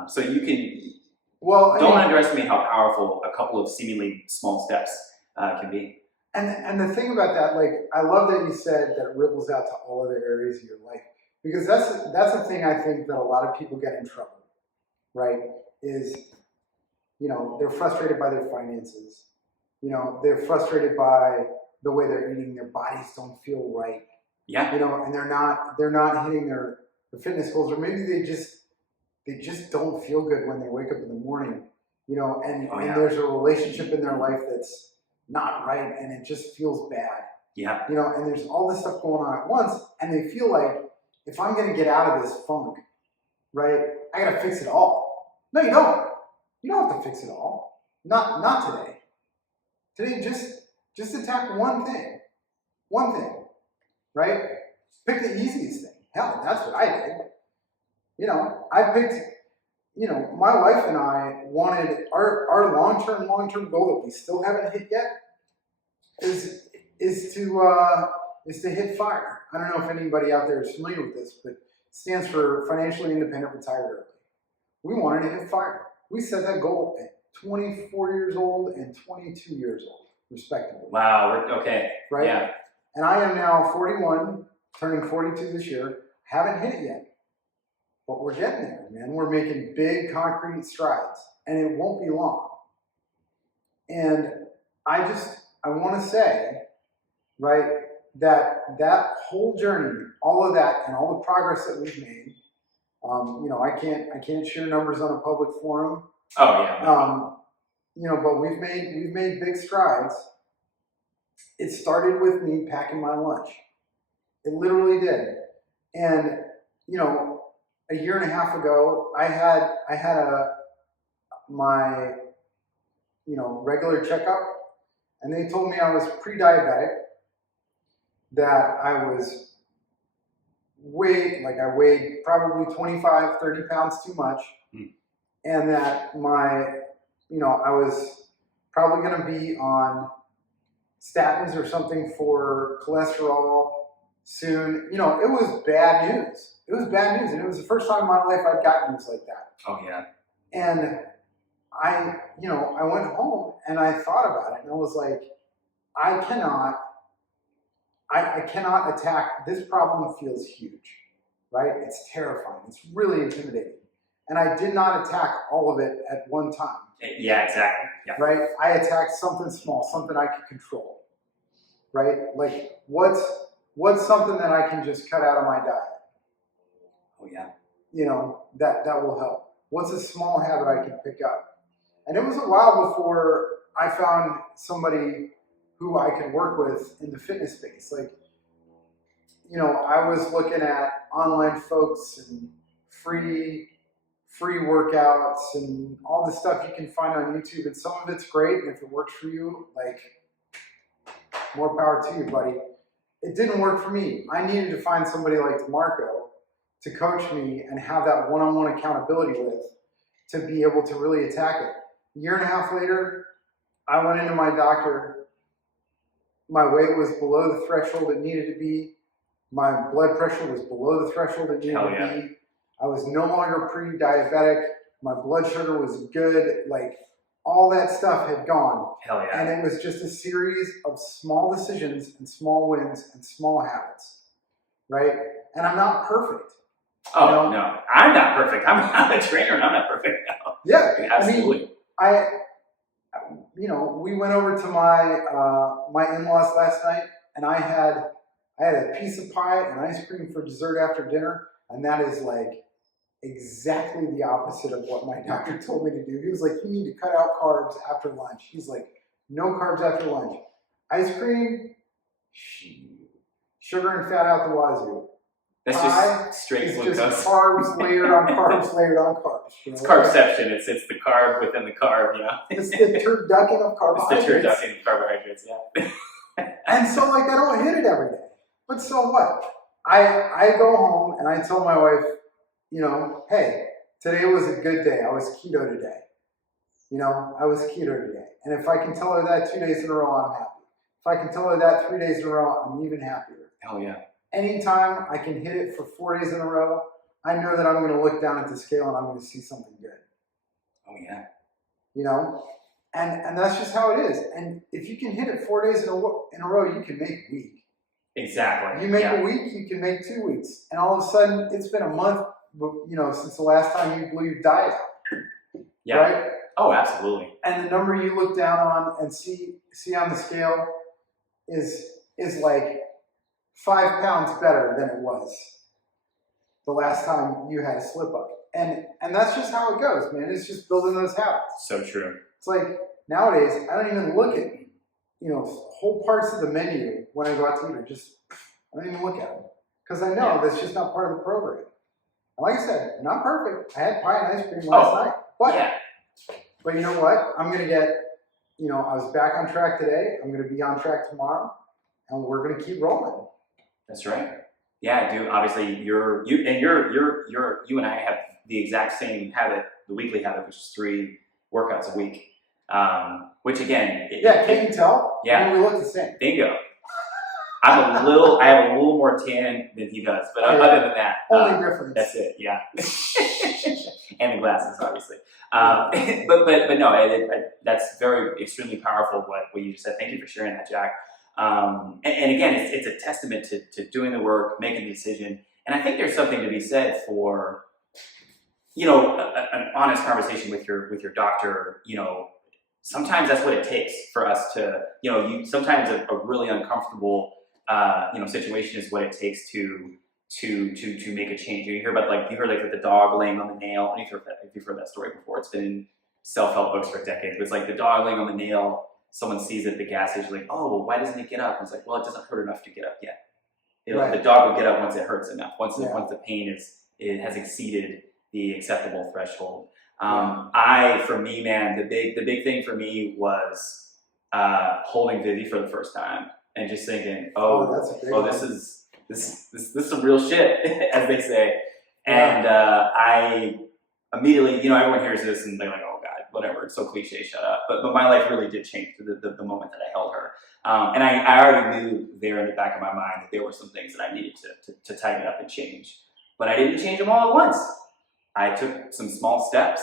So you can, don't underestimate how powerful a couple of seemingly small steps can be. And the thing about that, like, I love that you said that it ripples out to all other areas of your life, because that's the thing I think that a lot of people get in trouble, right? Is, you know, they're frustrated by their finances, you know, they're frustrated by the way they're eating, their bodies don't feel right, yeah, you know, and they're not hitting their fitness goals, or maybe they just don't feel good when they wake up in the morning, you know, and there's a relationship in their life that's not right, and it just feels bad. Yeah. You know, and there's all this stuff going on at once, and they feel like, if I'm going to get out of this funk, right, I got to fix it all. No, you don't. You don't have to fix it all. Not today. Today, just attack one thing. One thing, right? Pick the easiest thing. Hell, that's what I did. You know, I picked, you know, my wife and I wanted our long-term goal that we still haven't hit yet is to hit FIRE. I don't know if anybody out there is familiar with this, but it stands for Financially Independent Retired Early. We wanted to hit FIRE. We set that goal at 24 years old and 22 years old, respectively. Wow, okay. Right? Yeah. And I am now 41, turning 42 this year. Haven't hit it yet. But we're getting there, man. We're making big concrete strides, and it won't be long. And I want to say, right, that whole journey, all of that, and all the progress that we've made. You know, I can't share numbers on a public forum. Oh yeah. You know, but we've made big strides. It started with me packing my lunch. It literally did. And you know, a year and a half ago, I had my regular checkup, and they told me I was pre-diabetic, that I weighed probably 25, 30 pounds too much, and that I was probably going to be on statins or something for cholesterol soon. You know, it was bad news. It was bad news, and it was the first time in my life I'd gotten news like that. Oh yeah. And I went home and I thought about it, and I was like, I cannot attack this problem. Feels huge, right? It's terrifying. It's really intimidating. And I did not attack all of it at one time. Yeah, exactly. Yeah. Right? I attacked something small, something I could control. Right? Like, what's something that I can just cut out of my diet? Oh yeah. You know, that will help. What's a small habit I can pick up? And it was a while before I found somebody who I could work with in the fitness space. Like, you know, I was looking at online folks and free workouts and all the stuff you can find on YouTube, and some of it's great, and if it works for you, like, more power to you, buddy. It didn't work for me. I needed to find somebody like Demarco to coach me and have that one-on-one accountability with, to be able to really attack it. A year and a half later, I went into my doctor. My weight was below the threshold it needed to be. My blood pressure was below the threshold it needed to be. I was no longer pre-diabetic. My blood sugar was good. Like, all that stuff had gone. Hell yeah. And it was just a series of small decisions and small wins and small habits, right? And I'm not perfect. Oh, no. I'm not perfect. I'm a trainer and I'm not perfect now. Yeah. Absolutely. We went over to my in-laws last night, and I had a piece of pie and ice cream for dessert after dinner, and that is like exactly the opposite of what my doctor told me to do. He was like, you need to cut out carbs after lunch. He's like, no carbs after lunch. Ice cream, sugar and fat out the wazoo. That's pie just straight is glucose. Just carbs layered on carbs layered on carbs. It's carbception. It's the carb within the carb, you know? It's the turducken of carbohydrates. It's the turducken of carbohydrates, yeah. And so, like, I don't hit it every day. But so what? I go home and I tell my wife, you know, hey, today was a good day. I was keto today. You know, I was keto today. And if I can tell her that 2 days in a row, I'm happy. If I can tell her that 3 days in a row, I'm even happier. Hell yeah. Anytime I can hit it for 4 days in a row, I know that I'm going to look down at the scale and I'm going to see something good. Oh yeah. You know? And that's just how it is. And if you can hit it 4 days in a row, you can make a week. Exactly. You make a week, you can make 2 weeks. And all of a sudden, it's been a month, you know, since the last time you blew your diet out. Yeah. Right? Oh, absolutely. And the number you look down on and see on the scale is like 5 pounds better than it was the last time you had a slip up. And that's just how it goes, man. It's just building those habits. So true. It's like nowadays, I don't even look at, you know, whole parts of the menu when I go out to eat. I don't even look at them because I know that's just not part of the program. And like I said, not perfect. I had pie and ice cream last night, but you know what? I'm gonna get, you know, I was back on track today. I'm gonna be on track tomorrow, and we're gonna keep rolling. That's right. Yeah, dude. Obviously, you and I have the exact same habit, the weekly habit, which is 3 workouts a week. Which again, can you tell? Yeah, I mean, we look the same. Bingo. I have a little more tan than he does, but other than that, only difference. That's it. Yeah, and the glasses, obviously. But no, that's very extremely powerful. What you just said. Thank you for sharing that, Jack. And again, it's a testament to doing the work, making the decision, and I think there's something to be said for, you know, an honest conversation with your doctor. You know, sometimes that's what it takes for us to, you know, sometimes a really uncomfortable, you know, situation is what it takes to make a change. You hear about, like, you heard like the dog laying on the nail. I don't know if you've heard that story before. It's been in self-help books for decades. But it's like the dog laying on the nail. Someone sees it at the gas station, like, oh, well, why doesn't it get up? And it's like, well, it doesn't hurt enough to get up yet. The dog will get up once it hurts enough. Once the pain has exceeded the acceptable threshold. For me, man, the big thing for me was holding Vivi for the first time and just thinking, this is some real shit, as they say. And I immediately, you know, everyone hears this and they're like, oh God, whatever, it's so cliche, shut up. But my life really did change the moment that I held her. And I already knew there in the back of my mind that there were some things that I needed to tighten up and change. But I didn't change them all at once. I took some small steps,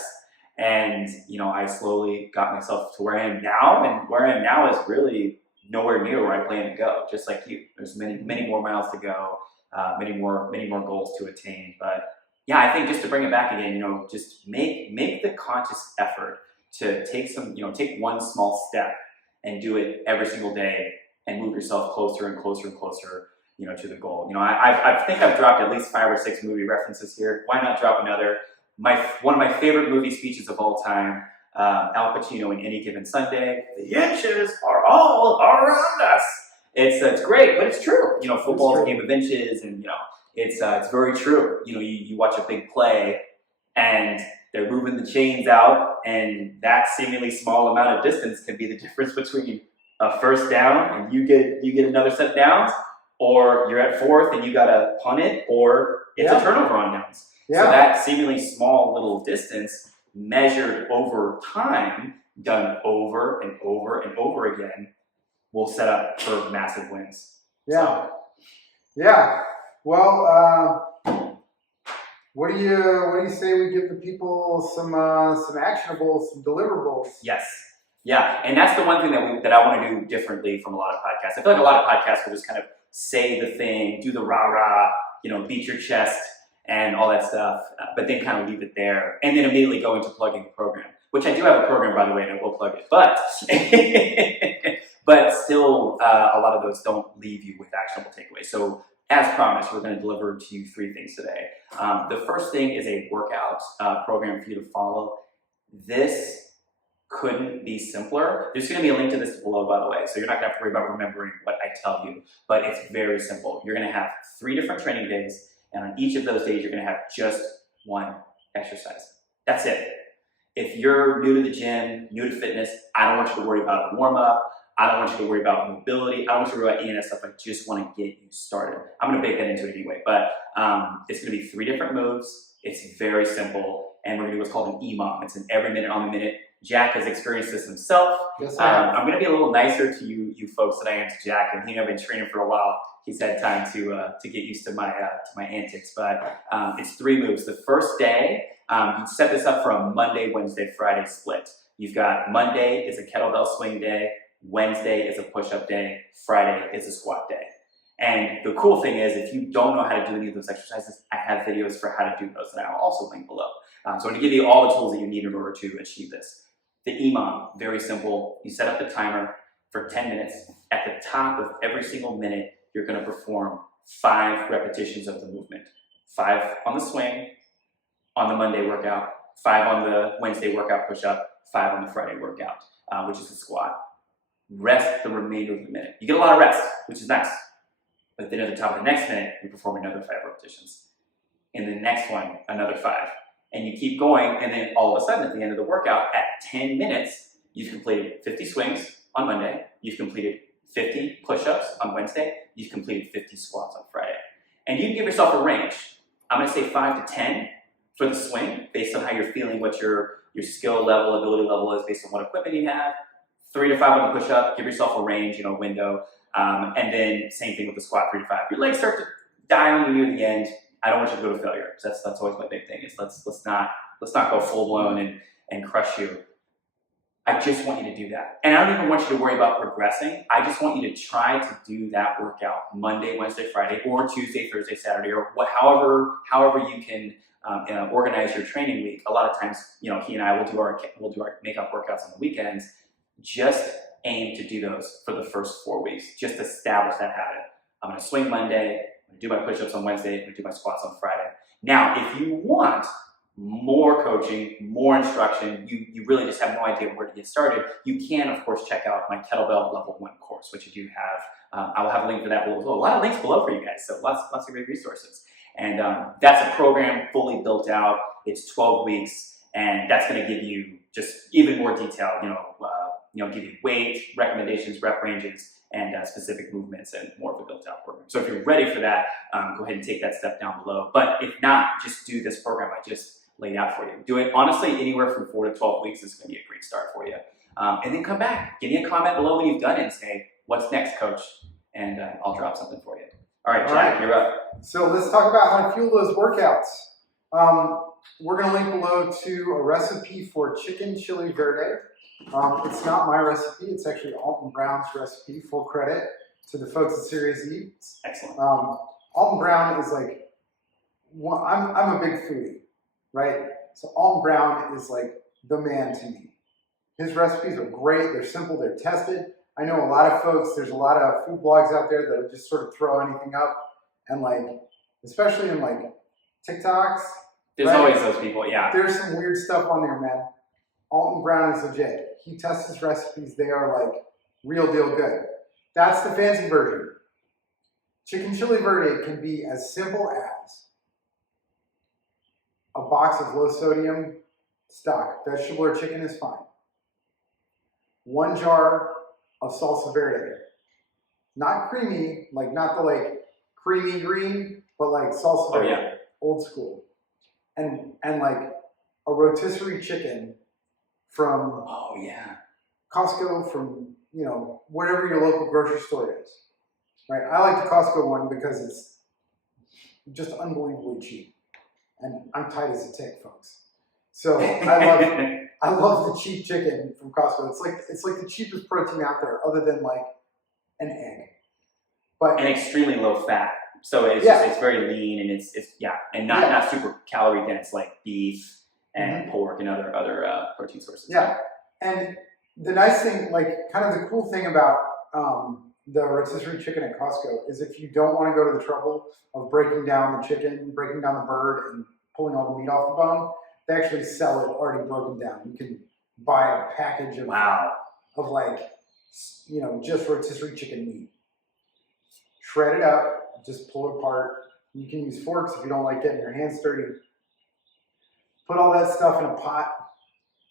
and, you know, I slowly got myself to where I am now. And where I am now is really nowhere near where I plan to go, just like you. There's many more miles to go, many more goals to attain. But yeah, I think just to bring it back again, you know, just make the conscious effort to take one small step and do it every single day and move yourself closer and closer and closer, you know, to the goal. You know, I think I've dropped at least 5 or 6 movie references here. Why not drop another? One of my favorite movie speeches of all time, Al Pacino in Any Given Sunday. The inches are all around us. It's great, but it's true. You know, football's a game of inches, and, you know, it's very true. You know, you watch a big play, and they're moving the chains out, and that seemingly small amount of distance can be the difference between a first down and you get another set of downs, or you're at 4th and you gotta punt it, or it's a turnover on downs. So that seemingly small little distance measured over time, done over and over and over again, will set up for massive wins. Yeah. So. Yeah. Well, What do you say we give the people some actionables, some deliverables? Yes. Yeah, and that's the one thing that I want to do differently from a lot of podcasts. I feel like a lot of podcasts will just kind of say the thing, do the rah-rah, beat your chest and all that stuff, but then kind of leave it there, and then immediately go into plugging the program, which I do have a program, by the way, and I will plug it. But but still, a lot of those don't leave you with actionable takeaways. So as promised, we're going to deliver to you 3 things today. The first thing is a workout program for you to follow. This couldn't be simpler. There's going to be a link to this below, by the way, so you're not going to have to worry about remembering what I tell you, but it's very simple. You're going to have 3 different training days, and on each of those days, you're going to have just 1 exercise. That's it. If you're new to the gym, new to fitness, I don't want you to worry about a warm-up. I don't want you to worry about mobility. I don't want you to worry about any of that stuff. I just want to get you started. I'm going to bake that into it anyway, but it's going to be 3 different moves. It's very simple, and we're going to do what's called an EMOM. It's an every minute on the minute. Jack has experienced this himself. Yes, I'm going to be a little nicer to you folks than I am to Jack, and he and I have been training for a while. He's had time to get used to my antics, but it's 3 moves. The first day, you set this up for a Monday, Wednesday, Friday split. You've got Monday is a kettlebell swing day, Wednesday is a push-up day, Friday is a squat day. And the cool thing is, if you don't know how to do any of those exercises, I have videos for how to do those, and I'll also link below. So I'm going to give you all the tools that you need in order to achieve this. The EMOM, very simple. You set up the timer for 10 minutes. At the top of every single minute, you're going to perform 5 repetitions of the movement. 5 on the swing, on the Monday workout, 5 on the Wednesday workout push-up, 5 on the Friday workout, which is the squat. Rest the remainder of the minute. You get a lot of rest, which is nice. But then at the top of the next minute, you perform another 5 repetitions. In the next one, another 5. And you keep going, and then all of a sudden, at the end of the workout, at 10 minutes, you've completed 50 swings on Monday, you've completed 50 push-ups on Wednesday, you've completed 50 squats on Friday. And you can give yourself a range. I'm going to say 5 to 10 for the swing, based on how you're feeling, what your skill level, ability level is, based on what equipment you have. 3 to 5 on the push-up, give yourself a range, window. And then same thing with the squat, 3 to 5. Your legs start to die on you near the end. I don't want you to go to failure. So that's always my big thing is let's not go full blown and crush you. I just want you to do that. And I don't even want you to worry about progressing. I just want you to try to do that workout Monday, Wednesday, Friday, or Tuesday, Thursday, Saturday, or however you can organize your training week. A lot of times, he and I will do our makeup workouts on the weekends. Just aim to do those for the first 4 weeks. Just establish that habit. I'm going to swing Monday. I'm going to do my push-ups on Wednesday. I'm going to do my squats on Friday. Now, if you want more coaching, more instruction, you really just have no idea where to get started, you can, of course, check out my Kettlebell Level 1 course, which I do have. I will have a link for that below as well. A lot of links below for you guys, so lots of great resources. And that's a program fully built out. It's 12 weeks, and that's going to give you just even more detail, give you weight, recommendations, rep ranges, and specific movements, and more of a built-out program. So if you're ready for that, go ahead and take that step down below. But if not, just do this program I just laid out for you. Do it, honestly, anywhere from 4 to 12 weeks is going to be a great start for you. And then come back. Give me a comment below when you've done it and say, what's next, coach? And I'll drop something for you. All right, Jack, you're up. So let's talk about how to fuel those workouts. We're going to link below to a recipe for chicken chili verde. It's not my recipe. It's actually Alton Brown's recipe. Full credit to the folks at Series E. Excellent. Alton Brown is like, I'm a big foodie, right? So Alton Brown is like the man to me. His recipes are great. They're simple. They're tested. I know a lot of folks, there's a lot of food blogs out there that just sort of throw anything up. And especially in TikToks. There's always those people, yeah. There's some weird stuff on there, man. Alton Brown is legit. He tests his recipes. They are real deal good. That's the fancy version. Chicken chili verde can be as simple as a box of low sodium stock. Vegetable or chicken is fine. 1 jar of salsa verde. Not creamy, not the creamy green, but salsa verde. Oh, yeah. Old school. And a rotisserie chicken from Costco, from whatever your local grocery store is, right? I like the Costco one because it's just unbelievably cheap, and I'm tight as a tick, folks. So I love the cheap chicken from Costco. It's like the cheapest protein out there, other than like an egg. But and extremely low fat. So it's it's very lean, and it's and not super calorie dense like beef and pork and other protein sources. Yeah, and the nice thing, like kind of the cool thing about the rotisserie chicken at Costco is if you don't want to go to the trouble of breaking down the chicken, breaking down the bird, and pulling all the meat off the bone, they actually sell it already broken down. You can buy a package of like, you know, just rotisserie chicken meat. Shred it up, just pull it apart. You can use forks if you don't like getting your hands dirty. Put all that stuff in a pot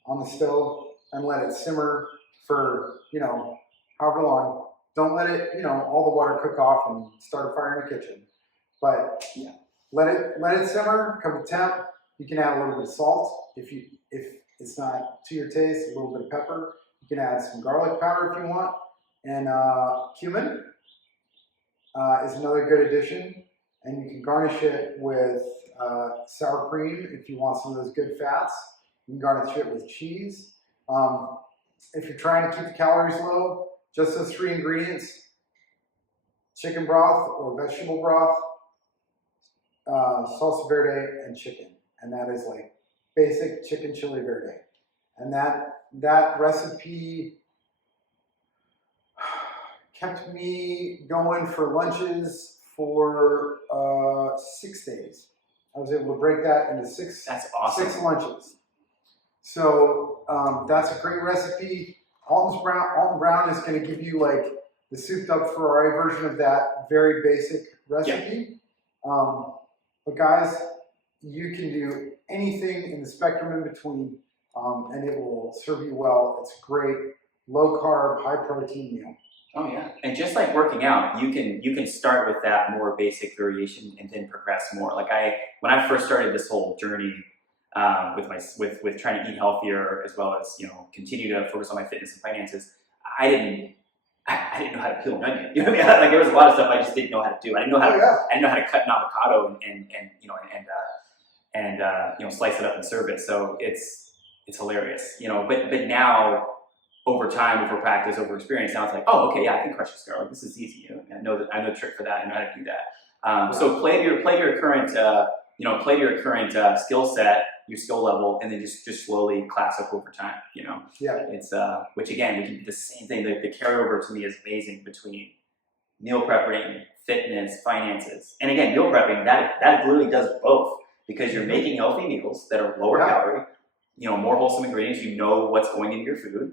on the stove and let it simmer for, you know, however long. Don't let it, you know, all the water cook off and start a fire in the kitchen. But let it simmer, come to temp. You can add a little bit of salt if it's not to your taste, a little bit of pepper. You can add some garlic powder if you want, and cumin is another good addition. And you can garnish it with sour cream if you want some of those good fats. You can garnish it with cheese. If you're trying to keep the calories low, just those 3 ingredients: chicken broth or vegetable broth, salsa verde, and chicken. And that is like basic chicken chili verde. And that recipe kept me going for lunches for 6 days. I was able to break that into six. That's awesome. 6 lunches. So that's a great recipe. Alton Brown is going to give you like the souped up Ferrari version of that very basic recipe. But guys, you can do anything in the spectrum in between, and it will serve you well. It's a great low carb, high protein meal. Oh yeah, and just like working out, you can start with that more basic variation and then progress more. Like when I first started this whole journey with trying to eat healthier, as well as, you know, continue to focus on my fitness and finances, I didn't know how to peel an onion. You know what I mean? Like there was a lot of stuff I just didn't know how to do. I didn't know how to cut an avocado and you know, slice it up and serve it. So it's hilarious, you know. But now, over time, over practice, over experience, now it's like, oh, okay, yeah, I can crush this girl. Like, this is easy. You know, I know the trick for that. I know how to do that. So play to your current skill set, your skill level, and then just slowly class up over time. You know. Yeah. It's which again, we can do the same thing. The carryover to me is amazing between meal prepping, fitness, finances, and again, meal prepping. That literally does both, because you're making healthy meals that are lower calorie, you know, more wholesome ingredients. You know what's going into your food,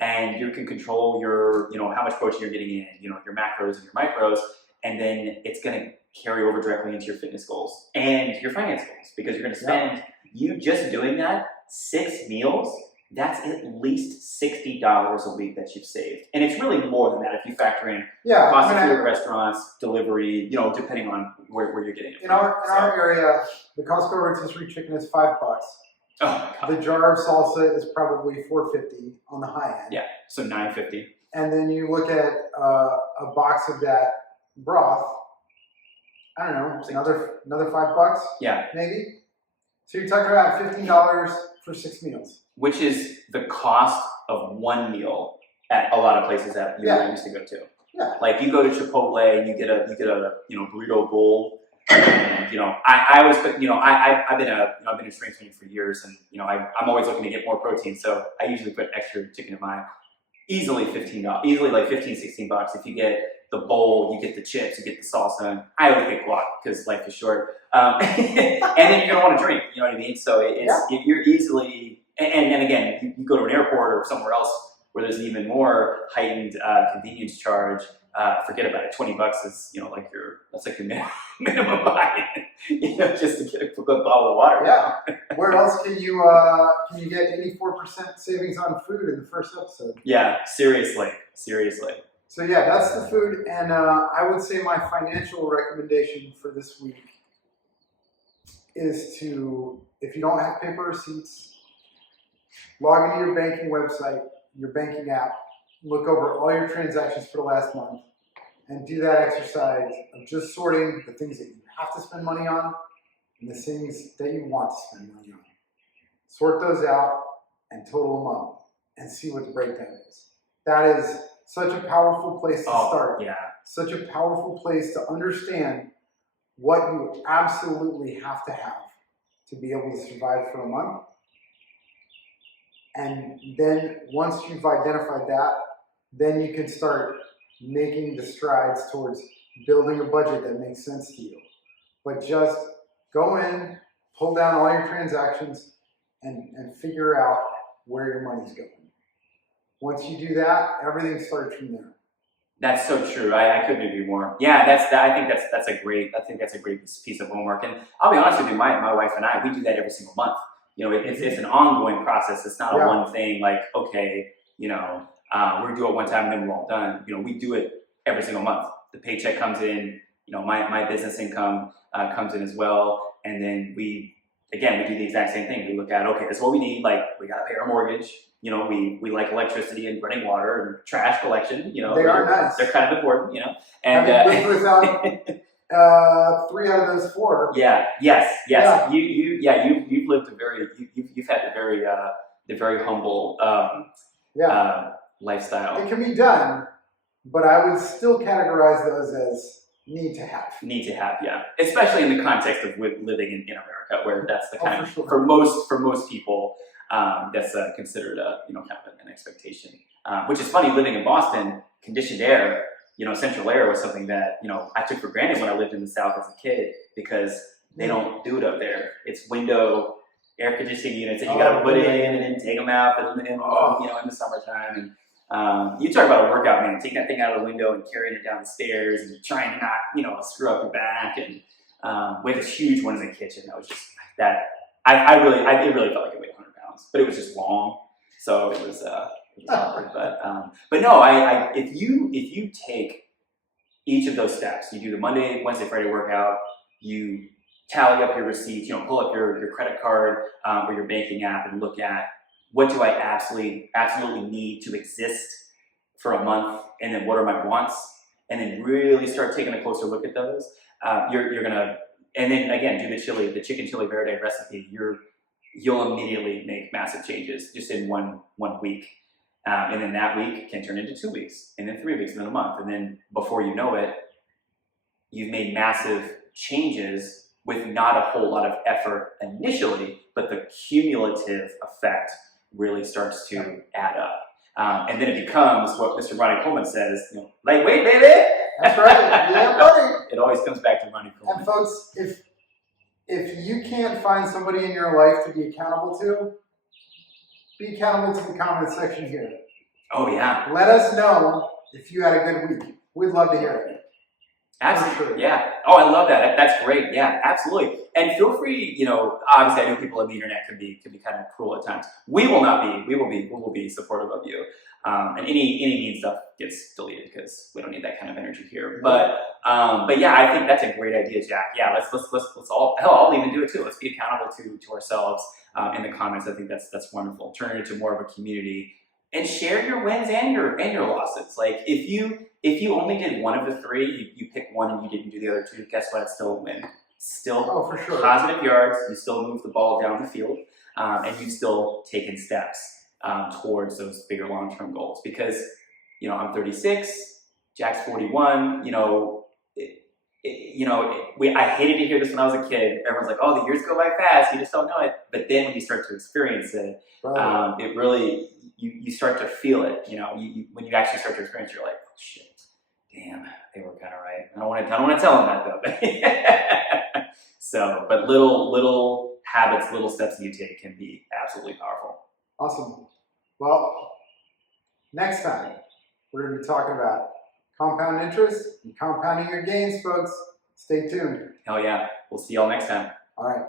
and you can control your, you know, how much protein you're getting in, you know, your macros and your micros, and then it's going to carry over directly into your fitness goals and your finance goals, because you're going to spend you just doing that 6 meals. That's at least $60 a week that you've saved, and it's really more than that if you factor in cost of food at restaurants, delivery, you know, depending on where you're getting it. In our area, the Costco rotisserie chicken is $5. Oh my God. The jar of salsa is probably $4.50 on the high end. Yeah, so $9.50. And then you look at a box of that broth. I don't know, another $5. Yeah, maybe. So you're talking about $15 for 6 meals, which is the cost of one meal at a lot of places that you used to go to. Yeah. Like you go to Chipotle and you get a you know, burrito bowl. And, you know, I always put, you know, I've been in strength training for years, and you know, I'm always looking to get more protein, so I usually put extra chicken in mine. Easily $15, easily like $15-16. If you get the bowl, you get the chips, you get the salsa. And I always get guac because life is short. And then you're gonna want to drink. You know what I mean? So you're easily, and again, you go to an airport or somewhere else where there's an even more heightened convenience charge. Forget about it. $20 is, you know, like that's like your minimum buy-in, you know, just to get a good bottle of water. Yeah. Where else can you get 84% savings on food in the first episode? Yeah, seriously. So yeah, that's the food, and I would say my financial recommendation for this week is to, if you don't have paper receipts, log into your banking website, your banking app, look over all your transactions for the last month, and do that exercise of just sorting the things that you have to spend money on and the things that you want to spend money on. Sort those out and total them up and see what the breakdown is. That is such a powerful place to start. Yeah. Such a powerful place to understand what you absolutely have to be able to survive for a month. And then once you've identified that, then you can start making the strides towards building a budget that makes sense to you. But just go in, pull down all your transactions, and figure out where your money's going. Once you do that, everything starts from there. That's so true. I couldn't agree more. Yeah, I think that's a great piece of homework. And I'll be honest with you, my wife and I, we do that every single month. You know, it's an ongoing process. It's not a one thing like, okay, you know, we're do it one time and then we're all done. You know, we do it every single month. The paycheck comes in, you know, my business income comes in as well. And then we do the exact same thing. We look at, okay, this is what we need. Like, we got to pay our mortgage. You know, we like electricity and running water and trash collection. You know, they are nice. They're kind of important. You know, and having lived without 3 out of those 4. Yeah. Yes. Yeah. You've lived you've had the very humble lifestyle. It can be done, but I would still categorize those as need to have. Need to have, yeah. Especially in the context of living in America, where that's the kind of for for most people. That's considered kind of an expectation. Which is funny, living in Boston, conditioned air, you know, central air was something that, you know, I took for granted when I lived in the South as a kid, because they don't do it up there. It's window air conditioning units that you got to put in and then take them out in the summertime. And you talk about a workout, man, taking that thing out of the window and carrying it down the stairs and trying to not, you know, screw up your back. And we had this huge one in the kitchen that was just that. It really felt like it weighed 100 pounds, but it was just long, so it was hard. But no, if you take each of those steps, you do the Monday, Wednesday, Friday workout, you tally up your receipts, you know, pull up your credit card or your banking app and look at what do I absolutely need to exist for a month, and then what are my wants, and then really start taking a closer look at those. You're gonna. And then again, do the chicken chili Verde recipe. You'll immediately make massive changes just in one week, and then that week can turn into 2 weeks, and then 3 weeks, and then a month, and then before you know it, you've made massive changes with not a whole lot of effort initially, but the cumulative effect really starts to add up, and then it becomes what Mr. Ronnie Coleman says, you know, lightweight, baby. That's right. Yeah, buddy. It always comes back to Ronnie Coleman. And folks, if you can't find somebody in your life to be accountable to, be accountable to the comment section here. Oh yeah. Let us know if you had a good week. We'd love to hear it. Absolutely. Yeah. Oh, I love that. That's great. Yeah, absolutely. And feel free, you know, obviously I know people on the internet can be kind of cruel at times. We will not be. We will be supportive of you. And any mean stuff gets deleted because we don't need that kind of energy here. But yeah, I think that's a great idea, Jack. Yeah, let's all, hell, I'll even do it too. Let's be accountable to ourselves in the comments. I think that's wonderful. Turn it into more of a community and share your wins and your losses. Like if you only did one of the 3, you pick one and you didn't do the other 2, guess what? It's still a win. Still for sure. Positive yards. You still move the ball down the field, and you've still taken steps towards those bigger long-term goals. Because, you know, I'm 36, Jack's 41. You know, I hated to hear this when I was a kid. Everyone's like, "Oh, the years go by fast. You just don't know it." But then when you start to experience it, it really you start to feel it. You know, when you actually start to experience it, you're like, "Oh shit, damn, they were kind of right." I don't want to tell them that though. So, but little habits, little steps that you take can be absolutely powerful. Awesome. Well, next time we're going to be talking about compound interest and compounding your gains, folks. Stay tuned. Hell yeah. We'll see y'all next time. All right.